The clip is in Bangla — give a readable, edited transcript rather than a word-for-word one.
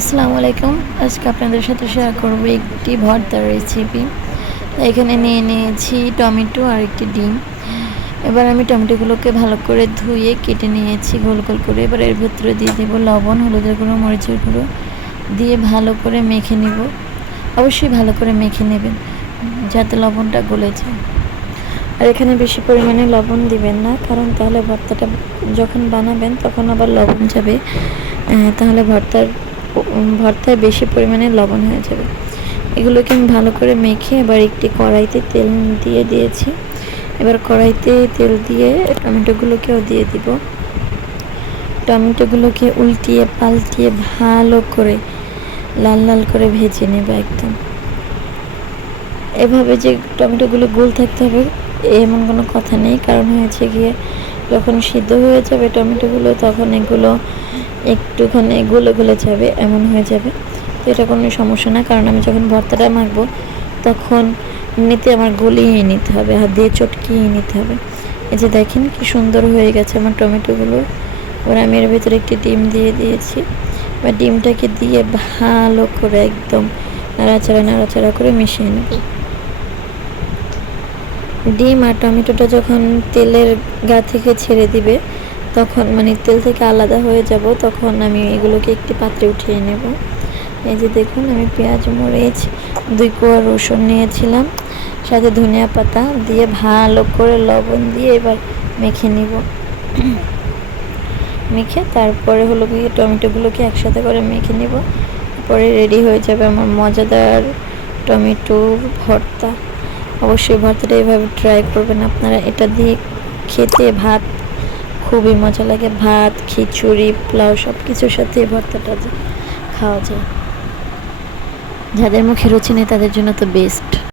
আসসালামু আলাইকুম। আজকে আপনাদের সাথে শেয়ার করব একটি ভর্তার রেসিপি। এখানে নিয়ে নিয়েছি টমেটো আর একটি ডিম। এবার আমি টমেটোগুলোকে ভালো করে ধুয়ে কেটে নিয়েছি গোল গোল করে। এবার এর ভেতরে দিয়ে দেব লবণ, হলুদের গুঁড়ো, মরিচের গুঁড়ো দিয়ে ভালো করে মেখে নিব। অবশ্যই ভালো করে মেখে নেবেন যাতে লবণটা গলে যায়। আর এখানে বেশি পরিমাণে লবণ দিবেন না, কারণ তাহলে ভর্তাটা যখন বানাবেন তখন আবার লবণ যাবে, তাহলে ভর্তায় বেশি পরিমাণে লবণ হয়ে যাবে। এগুলোকে আমি ভালো করে মেখে এবার একটি কড়াইতে তেল দিয়ে দিয়েছি। এবার কড়াইতে তেল দিয়ে টমেটোগুলোকেও দিয়ে দিব। টমেটোগুলোকে উল্টিয়ে পাল্টিয়ে ভালো করে লাল লাল করে ভেজে নেব একদম। এভাবে যে টমেটোগুলো গোল থাকতে হবে এমন কোনো কথা নেই, কারণ হয়েছে গিয়ে যখন সিদ্ধ হয়ে যাবে টমেটোগুলো তখন এগুলো একটুখানি গলে গলে যাবে, এমন হয়ে যাবে। তো এটা কোনো সমস্যা না, কারণ আমি যখন ভর্তাটা মাখবো তখন এমনিতে আমার গলিয়ে নিতে হবে, হাত দিয়ে চটকিয়ে নিতে হবে। এই যে দেখেন কি সুন্দর হয়ে গেছে আমার টমেটোগুলো। এবার আমি এর ভিতরে একটি ডিম দিয়ে দিয়েছি। এবার ডিমটাকে দিয়ে ভালো করে একদম নাড়াচাড়া নাড়াচাড়া করে মিশিয়ে নেব। ডিম আর টমেটোটা যখন তেলের গা থেকে ছেড়ে দিবে তখন মানে তেল থেকে আলাদা হয়ে যাব, তখন আমি এগুলোকে একটি পাত্রে উঠিয়ে নেব। এই যে দেখুন আমি পেঁয়াজ, মরিচ, 2 কোয়া রসুন নিয়েছিলাম, সাথে ধনিয়া পাতা দিয়ে ভালো করে লবণ দিয়ে এবার মেখে নিব। মেখে তারপরে হলো গিয়ে টমেটোগুলোকে একসাথে করে মেখে নিব। পরে রেডি হয়ে যাবে আমার মজাদার টমেটো ভর্তা। অবশ্যই ভর্তাটা এভাবে ট্রাই করবেন আপনারা। এটা দিয়ে খেতে ভাত খুবই মজা লাগে। ভাত, খিচুড়ি, পোলাও সব কিছুর সাথে এই ভর্তাটা খাওয়া যায়। যাদের মুখে রুচি নেই তাদের জন্য তো বেস্ট।